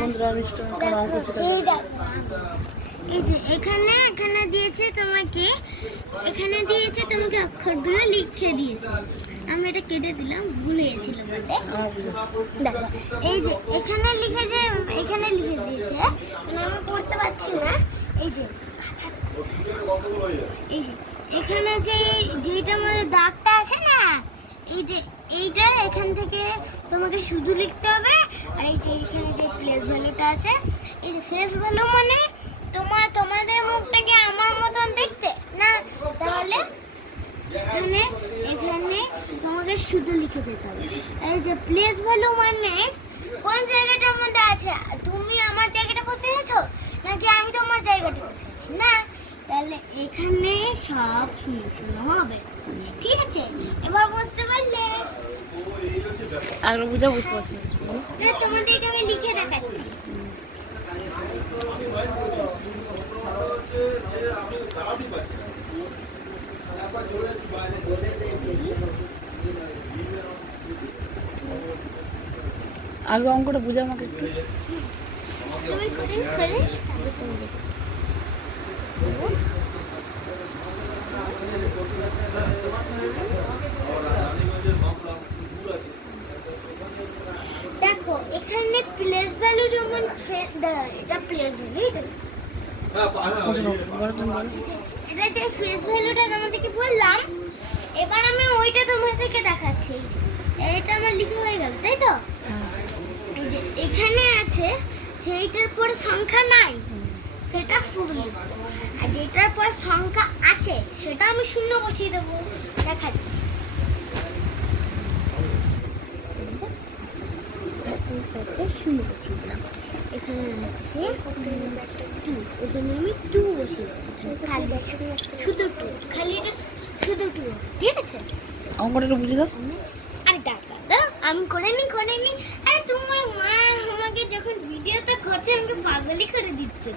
বন্ধুরা এই যে এখানে এখানে দিয়েছে তোমাকে অক্ষরগুলো লিখে দিয়েছে। আমি এটা কেটে দিলাম, ভুলে গেছিল বলতে। দেখো এই যে এখানে লিখে দিয়েছে, মানে আমি পড়তে পারছি না। এই যে এখানে যেটার মধ্যে দাগটা আছে না, এই যে এইটা এখান থেকে তোমাকে শুধু লিখতে হবে। আর এই যে এখানে যে প্লেস ভ্যালুটা আছে, এই যে ফেস ভ্যালু মানে তোমাদের মুখটাকে আমার মতন দেখতে না, তাহলে এখানে তোমাকে শুধু লিখে যেতে হবে। এই যে প্লেস ভ্যালু মানে কোন জায়গাটার মধ্যে আছে, তুমি আমার জায়গাটা বসে আছো নাকি আমি তোমার জায়গাটা বসে আছি, না তাহলে এখানে সব শূন্য হবে। ঠিক আছে, এবার বুঝতে পারলে? আর বুঝতে পারছি না, তোমাদেরকে আমি লিখে দেখাচ্ছি। আগে অঙ্কটা বুঝে আমাকে একটু। দেখো এখানে প্লেস ভ্যালু যেমন এটা প্লেস ভ্যালু, এটা যে ফেস ভ্যালুটা তোমাদেরকে বললাম, এবার আমি ওইটা তোমাদেরকে দেখাচ্ছি। এটা আমার লিখা হয়ে গেল, তাই তো? এই যে এখানে আছে যেটার পরে সংখ্যা নাই সেটা শূন্য, আর যেটার পর সংখ্যা আছে সেটা আমি শূন্য বসিয়ে দেবো। দেখাচ্ছি, শূন্য বসিয়ে দিলাম। এখানে আছে 2, ওই জন্য আমি 2 বসিয়ে দিলাম। খালি শুধু 2, খালি এটা শুধু 2। ঠিক আছে, অঙ্কটা একটু বুঝে দাও। আরে দাদা আমি করে নি। আরে তোমার মা আমাকে যখন ভিডিওটা করছে আমাকে পাগলই করে দিচ্ছে।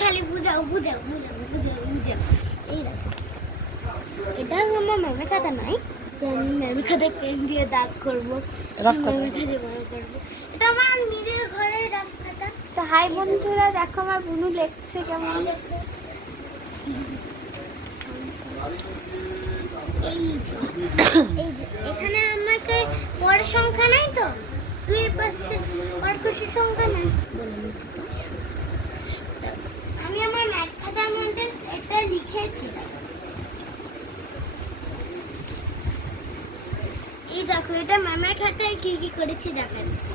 খালি বুঝাও। এই দেখো, এটা আমার ম্যামের খাতা নাই যে আমি ম্যামের খাতায় পেন দিয়ে দাগ করবো, ম্যামের কাছে বড় করবো। এটা আমার নিজের ঘরের রাফ খাতা। তো হাই বন্ধুরা, দেখো আমার বুনু লেখছে কেমন। এই যে এখানে আমাকে পরের সংখ্যা নাই তো, 2 এর পাশে পরের কোষের সংখ্যা নাই। আমি আমার ম্যাথ খাতার মধ্যে এটা লিখেছি। এই দেখো, এটা ম্যামের খাতায় কি করেছি দেখাচ্ছি।